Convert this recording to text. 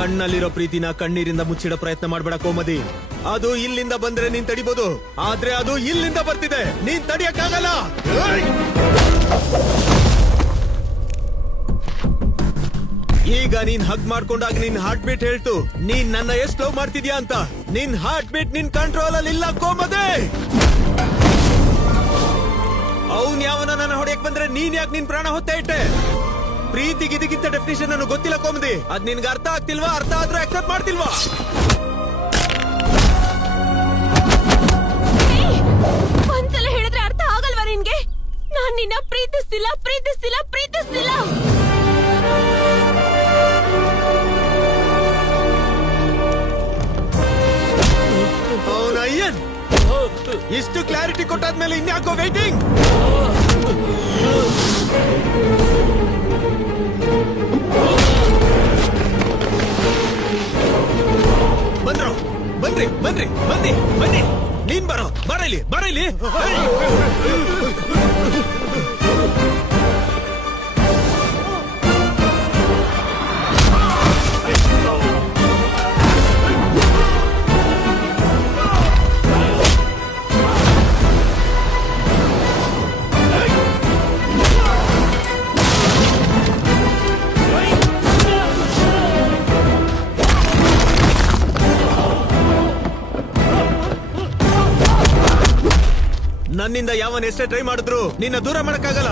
ಕಣ್ಣಲ್ಲಿರೋ ಪ್ರೀತಿನ ಕಣ್ಣೀರಿಂದ ಮುಚ್ಚಿಡೋ ಪ್ರಯತ್ನ ಮಾಡ್ಬೇಡ ಕೋಮದಿ. ಅದು ಇಲ್ಲಿಂದ ಬಂದ್ರೆ ನೀನ್ ತಡಿಬಹುದು, ಆದ್ರೆ ಅದು ಇಲ್ಲಿಂದ ಬರ್ತಿದೆ, ನೀನ್ ತಡಿಯಕ್ಕಾಗಲ್ಲ. ಈಗ ನೀನ್ ಹಗ್ ಮಾಡ್ಕೊಂಡಾಗ ನಿನ್ ಹಾರ್ಟ್ ಬೀಟ್ ಹೇಳ್ತು ನೀನ್ ನನ್ನ ಎಷ್ಟು ಲವ್ ಮಾಡ್ತಿದ್ಯಾ ಅಂತ. ನಿನ್ ಹಾರ್ಟ್ ಬೀಟ್ ನಿನ್ ಕಂಟ್ರೋಲ್ ಅಲ್ಲಿ ಇಲ್ಲ ಕೋಮದೆ. ಅವನ್ ಯಾವನ ನನ್ನ ಹೊಡೆಯಕ್ ಬಂದ್ರೆ ನೀನ್ ಯಾಕೆ ನಿನ್ ಪ್ರಾಣ ಹೊತ್ತೆ ಇಟ್ಟೆ? ಪ್ರೀತಿಗೆ ಇದಕ್ಕಿಂತ ಡೆಫಿನಿಷನ್ ನನಗೆ ಗೊತ್ತಿಲ್ಲ ಕೋಮದಿ. ಅದ್ ನಿನ್ಗೆ ಅರ್ಥ ಆಗ್ತಿಲ್ವಾ? ಅರ್ಥ ಆದ್ರೂ ಅಕ್ಸೆಪ್ಟ್ ಮಾಡ್ತಿಲ್ವಾ? ಒಂದ್ಸಲ ಹೇಳಿದ್ರೆ ಅರ್ಥ ಆಗಲ್ವಾ ನಿನ್ಗೆ? ನಾನ್ ನಿನ್ನ ಪ್ರೀತಿಸ್ತಿಲ್ಲ ಪ್ರೀತಿಸ್ತಿಲ್ಲ ಪ್ರೀತಿಸ್ತಿಲ್ಲ. ಅಯ್ಯನ್, ಇಷ್ಟು ಕ್ಲಾರಿಟಿ ಕೊಟ್ಟಾದ್ಮೇಲೆ ಇನ್ಯಾಕೋ ವೇಟಿಂಗ್? ಬಂದ್ರು, ಬನ್ರಿ ಬನ್ರಿ ಬನ್ನಿ ಬನ್ನಿ. ನೀನ್ ಬರಲಿ ಬರಲಿ. ನನ್ನಿಂದ ಯಾವನ್ ಎಷ್ಟೇ ಟ್ರೈ ಮಾಡಿದ್ರು ನಿನ್ನ ದೂರ ಮಾಡಕ್ಕಾಗಲ್ಲ.